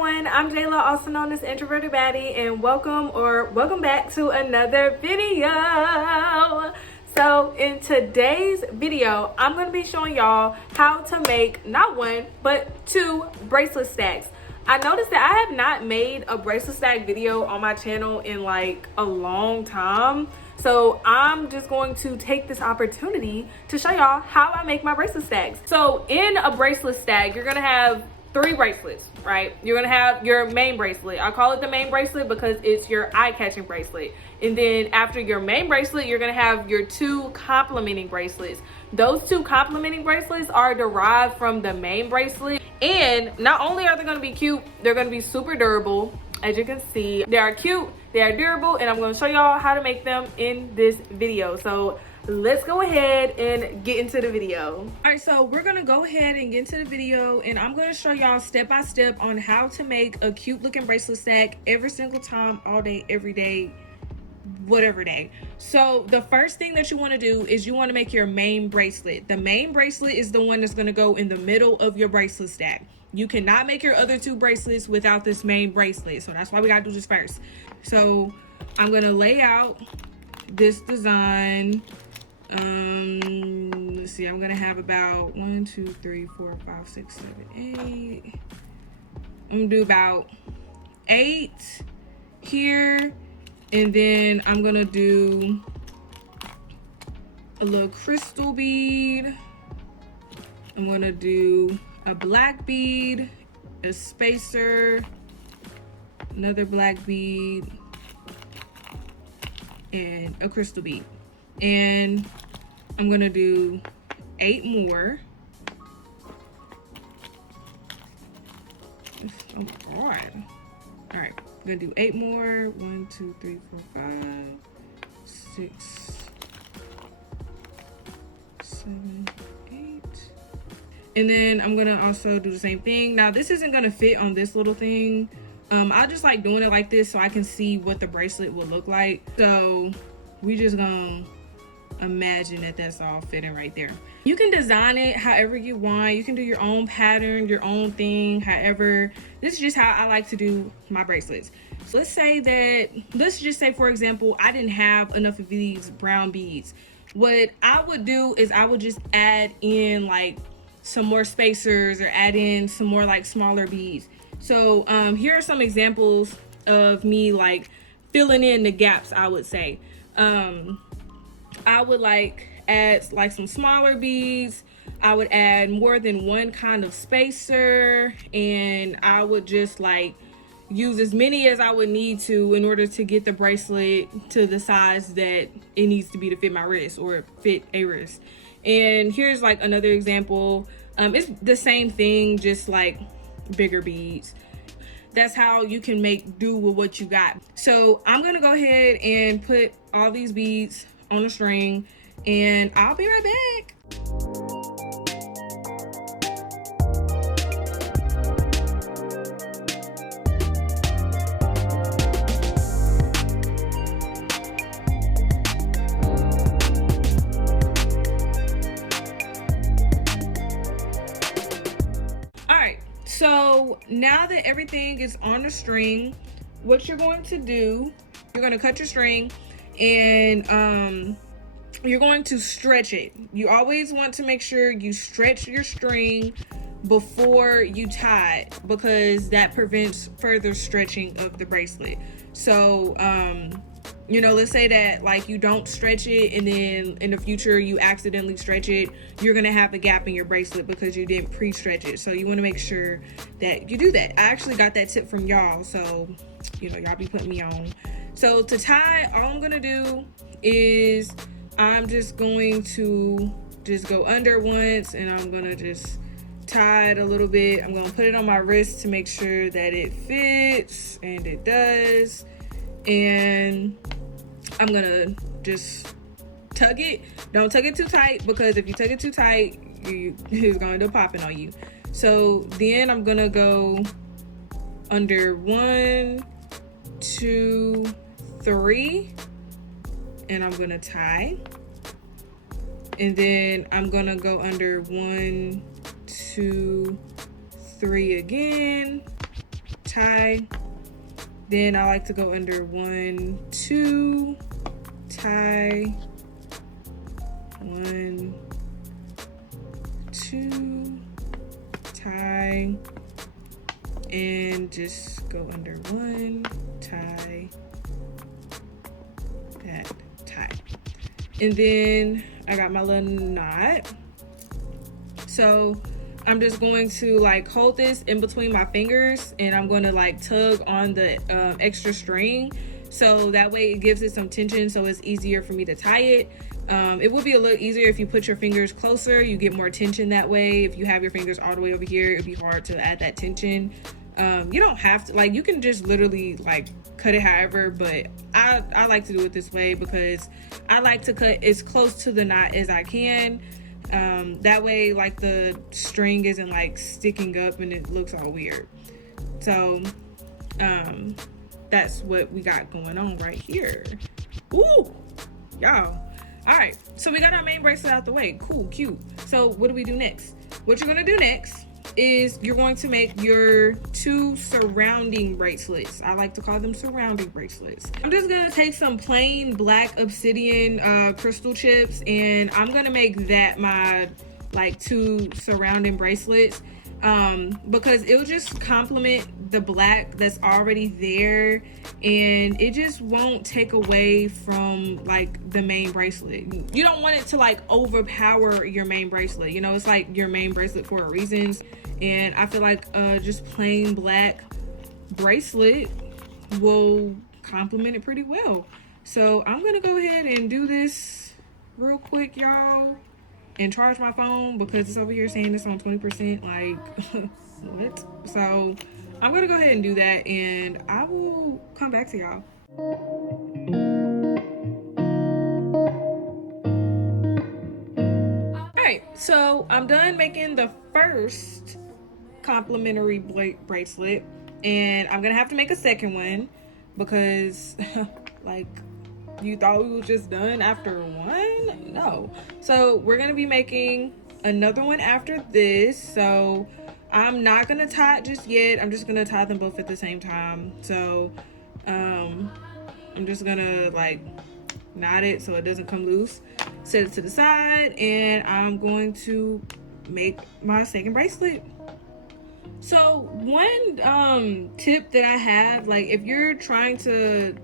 everyone, I'm Jayla, also known as Introverted Baddie, and welcome back to another video. So in today's video, I'm going to be showing y'all how to make not one, but two bracelet stacks. I noticed that I have not made a bracelet stack video on my channel in like a long time. So I'm just going to take this opportunity to show y'all how I make my bracelet stacks. So in a bracelet stack, you're gonna have 3 bracelets, right? You're gonna have your main bracelet. I call it the main bracelet because it's your eye-catching bracelet. And then after your main bracelet, you're gonna have your 2 complementing bracelets. Those 2 complementing bracelets are derived from the main bracelet. And not only are they gonna be cute, they're gonna be super durable. As you can see, they are cute, they are durable, and I'm gonna show y'all how to make them in this video. So let's go ahead and get into the video. All right, so we're gonna go ahead and get into the video, and I'm gonna show y'all step by step on how to make a cute looking bracelet stack every single time, all day, every day, whatever day. So the first thing that you want to do is you want to make your main bracelet. The main bracelet is the one that's going to go in the middle of your bracelet stack. You cannot make your other 2 bracelets without this main bracelet, so that's why we got to do this first. So I'm going to lay out this design. Let's see, I'm going to have about 1 2 3 4 5 6 7 8. I'm going to do about 8 here. And then I'm gonna do a little crystal bead. I'm gonna do a black bead, a spacer, another black bead, and a crystal bead. And I'm gonna do 8 more. Oh my God. All right. I'm gonna do 8 more. 1 2 3 4 5 6 7 8. And then I'm gonna also do the same thing. Now this isn't gonna fit on this little thing. I just like doing it like this so I can see what the bracelet will look like. So we just gonna imagine that that's all fitting right there. You can design it however you want. You can do your own pattern, your own thing. However, this is just how I like to do my bracelets. So let's just say for example, I didn't have enough of these brown beads. What I would do is I would just add in like some more spacers or add in some more like smaller beads. So here are some examples of me like filling in the gaps, I would say. I would like add like some smaller beads. I would add more than one kind of spacer, and I would just like use as many as I would need to in order to get the bracelet to the size that it needs to be to fit my wrist or fit a wrist. And here's like another example. It's the same thing, just like bigger beads. That's how you can make do with what you got. So I'm gonna go ahead and put all these beads on a string, and I'll be right back. All right, so now that everything is on the string, what you're going to do, you're going to cut your string, and you're going to stretch it. You always want to make sure you stretch your string before you tie it, because that prevents further stretching of the bracelet. So you know, let's say that like you don't stretch it and then in the future you accidentally stretch it, you're gonna have a gap in your bracelet because you didn't pre-stretch it. So you want to make sure that you do that. I actually got that tip from y'all, so you know, y'all be putting me on. So to tie, all I'm gonna do is I'm just going to just go under once, and I'm gonna just tie it a little bit. I'm gonna put it on my wrist to make sure that it fits, and it does. And I'm gonna just tug it. Don't tug it too tight, because if you tug it too tight, it's gonna end up popping on you. So then I'm gonna go under 1 2 3, and I'm gonna tie. And then I'm gonna go under 1 2 3 again, tie. Then I like to go under 1, 2, tie, 1, 2, tie, and just go under 1, tie, that, tie. And then I got my little knot. So I'm just going to like hold this in between my fingers, and I'm going to like tug on the extra string, so that way it gives it some tension, so it's easier for me to tie it. It will be a little easier if you put your fingers closer. You get more tension that way. If you have your fingers all the way over here, it'd be hard to add that tension. You don't have to, like, you can just literally like cut it however, but I like to do it this way because I like to cut as close to the knot as I can. That way like the string isn't like sticking up and it looks all weird. So that's what we got going on right here. Ooh, y'all. All right, so we got our main bracelet out the way. Cool, cute. So what do we do next? What you're gonna do next is you're going to make your 2 surrounding bracelets. I like to call them surrounding bracelets. I'm just gonna take some plain black obsidian crystal chips, and I'm gonna make that my like 2 surrounding bracelets, because it'll just complement the black that's already there, and it just won't take away from like the main bracelet. You don't want it to like overpower your main bracelet, you know. It's like your main bracelet for a reason, and I feel like just plain black bracelet will complement it pretty well. So I'm gonna go ahead and do this real quick, y'all, and charge my phone because it's over here saying it's on 20%. Like what? So I'm gonna go ahead and do that, and I will come back to y'all. All right, so I'm done making the first complimentary bracelet, and I'm gonna have to make a second one because like, you thought we were just done after one? No. So we're gonna be making another one after this. So I'm not gonna tie it just yet. I'm just gonna tie them both at the same time. So I'm just gonna like knot it so it doesn't come loose, set it to the side, and I'm going to make my second bracelet. So one tip that I have, like if you're trying to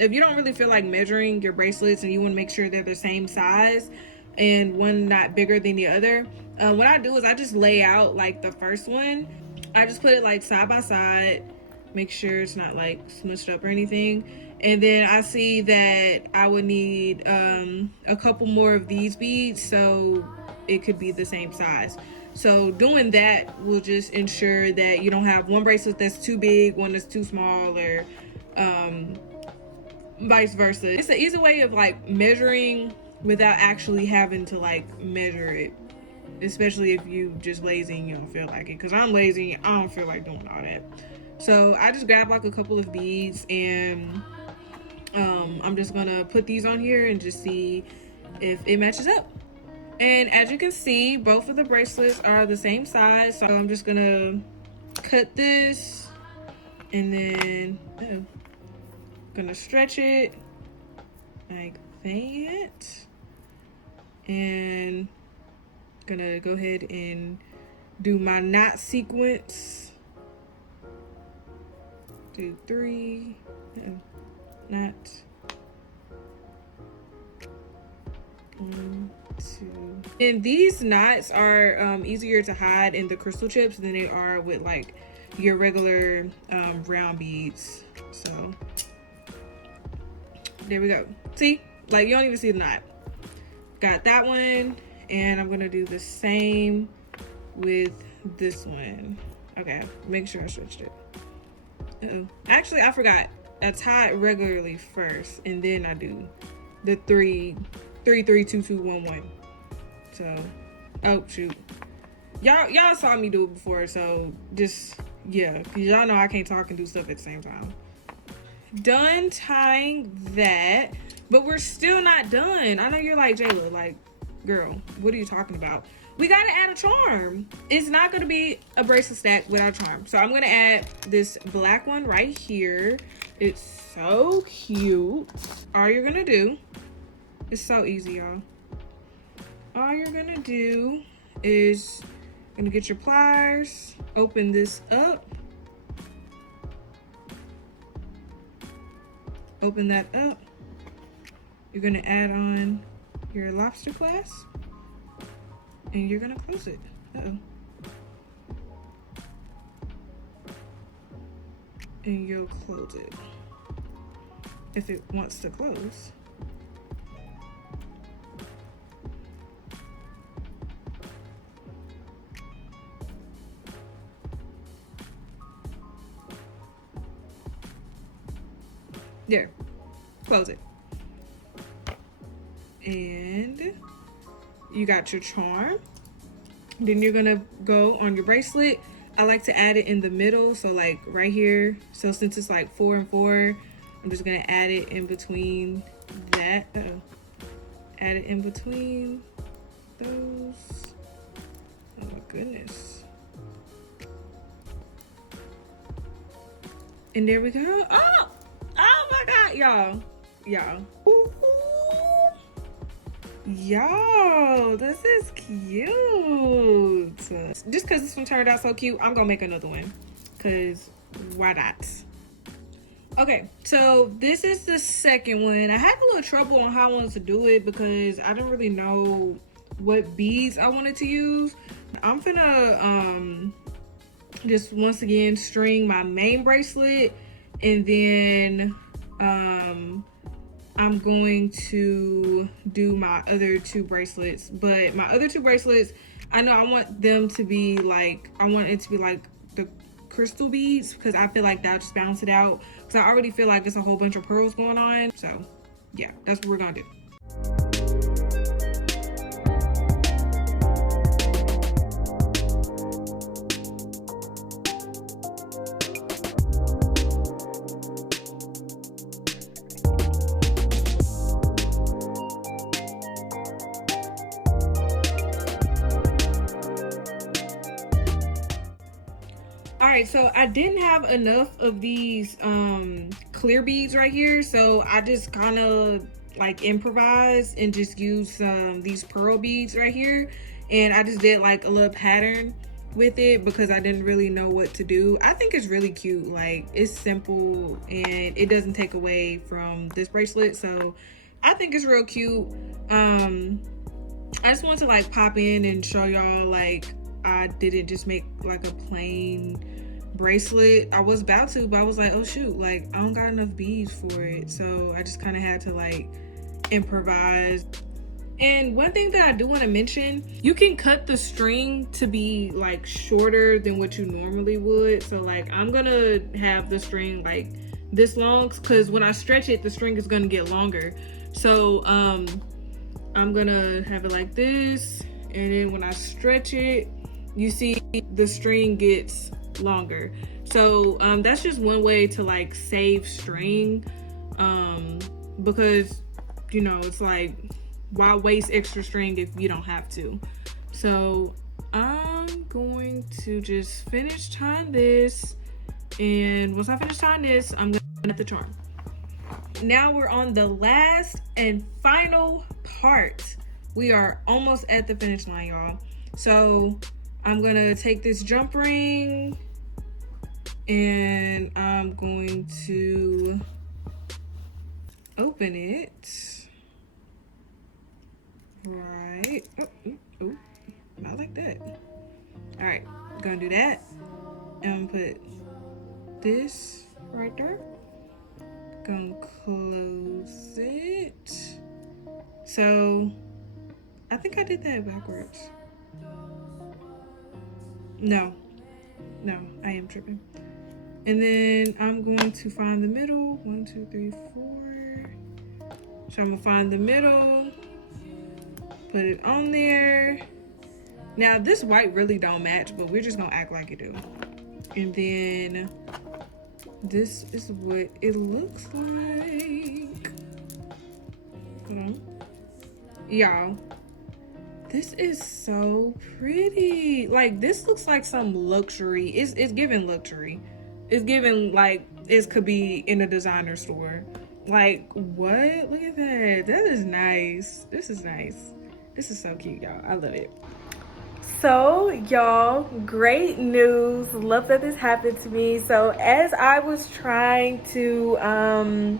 if you don't really feel like measuring your bracelets and you want to make sure they're the same size and one not bigger than the other, what I do is I just lay out like the first one. I just put it like side by side, make sure it's not like smushed up or anything, and then I see that I would need a couple more of these beads so it could be the same size. So doing that will just ensure that you don't have one bracelet that's too big, one that's too small, or vice versa. It's an easy way of like measuring without actually having to like measure it, especially if you just lazy and you don't feel like it. Because I'm lazy and I don't feel like doing all that. So I just grab like a couple of beads, and I'm just gonna put these on here and just see if it matches up. And as you can see, both of the bracelets are the same size, so I'm just gonna cut this, and then gonna stretch it like that, and gonna go ahead and do my knot sequence. Do 3 knots. 1, 2. And these knots are easier to hide in the crystal chips than they are with like your regular round beads. So there we go. See, like you don't even see the knot. Got that one, and I'm gonna do the same with this one. Okay, make sure I stretched it. Actually, I forgot. I tie it regularly first, and then I do the 3 3 2 2 1 1. So, oh shoot, y'all saw me do it before, so just yeah, because y'all know I can't talk and do stuff at the same time. Done tying that, but we're still not done. I know you're like, Jayla, like, girl, what are you talking about? we gotta add a charm. It's not gonna be a bracelet stack without a charm. So I'm gonna add this black one right here. It's so cute. All you're gonna do, it's so easy, y'all. All you're gonna do is gonna get your pliers, open this up, open that up. You're gonna add on your lobster clasp, and you're gonna close it. Uh-oh. And you'll close it if it wants to close. There, close it. And you got your charm. Then you're gonna go on your bracelet. I like to add it in the middle, so like right here. So since it's like 4 and 4, I'm just gonna add it in between that. Add it in between those. Oh my goodness. And there we go. Oh my God, y'all. Yo, this is cute. Just because this one turned out so cute, I'm gonna make another one, because why not? Okay, so this is the second one. I had a little trouble on how I wanted to do it because I didn't really know what beads I wanted to use. I'm gonna just once again string my main bracelet, and then I'm going to do my other 2 bracelets. But my other 2 bracelets, I know I want them to be like, I want it to be like the crystal beads, because I feel like that'll just balance it out, because I already feel like there's a whole bunch of pearls going on. So yeah, that's what we're gonna do. Alright, so I didn't have enough of these clear beads right here, so I just kind of like improvised and just used these pearl beads right here, and I just did like a little pattern with it because I didn't really know what to do. I think it's really cute. Like, it's simple and it doesn't take away from this bracelet, so I think it's real cute. I just wanted to like pop in and show y'all, like, I didn't just make like a plain bracelet. I was about to, but I was like, oh shoot, like I don't got enough beads for it, so I just kind of had to like improvise. And one thing that I do want to mention, you can cut the string to be like shorter than what you normally would. So like I'm gonna have the string like this long, because when I stretch it, the string is gonna get longer. So I'm gonna have it like this, and then when I stretch it, you see the string gets longer. So that's just one way to like save string, because you know, it's like, why waste extra string if you don't have to? So I'm going to just finish tying this, and once I finish tying this, I'm gonna add the charm. Now we're on the last and final part. We are almost at the finish line, y'all. So I'm gonna take this jump ring and I'm going to open it. Right. Oh, not like that. All right, gonna do that. And I'm gonna put this right there. Gonna close it. So I think I did that backwards. No, I am tripping. And then I'm going to find the middle. 1, 2, 3, 4. So I'm gonna find the middle, put it on there. Now this white really don't match, but we're just gonna act like it do. And then this is what it looks like. Hold on. Y'all, This is so pretty. Like, this looks like some luxury. It's giving luxury. It's giving like it could be in a designer store. Like, what? Look at that. That is nice. This is nice. This is so cute, y'all. I love it. So, y'all, great news. Love that this happened to me. So, as I was trying to,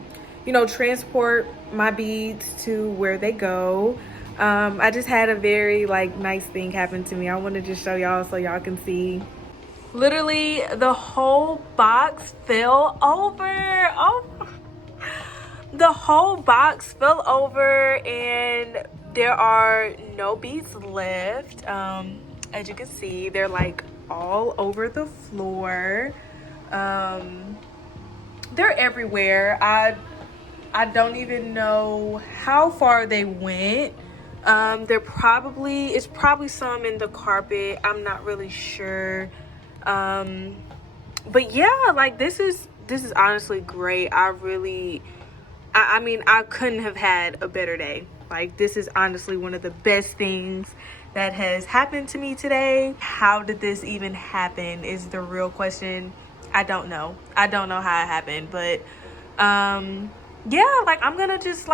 transport my beads to where they go, I just had a very nice thing happen to me. I want to just show y'all so y'all can see. Literally, the whole box fell over. Oh, the whole box fell over, and there are no beads left. As you can see, they're like all over the floor. They're everywhere. I don't even know how far they went. It's probably some in the carpet. I'm not really sure. But yeah, like this is honestly great. I mean, I couldn't have had a better day. Like, this is honestly one of the best things that has happened to me today. How did this even happen is the real question. I don't know. I don't know how it happened, but yeah, like I'm gonna just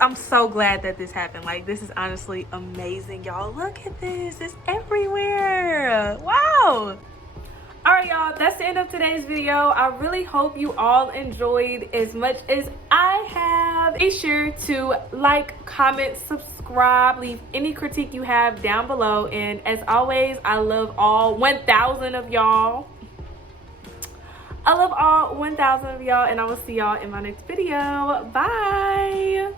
I'm so glad that this happened. Like, this is honestly amazing, y'all. Look at this. It's everywhere. Wow. All right, y'all, that's the end of today's video. I really hope you all enjoyed as much as I have. Be sure to like, comment, subscribe, leave any critique you have down below. And as always, I love all 1,000 of y'all. I love all 1,000 of y'all, and I will see y'all in my next video. Bye.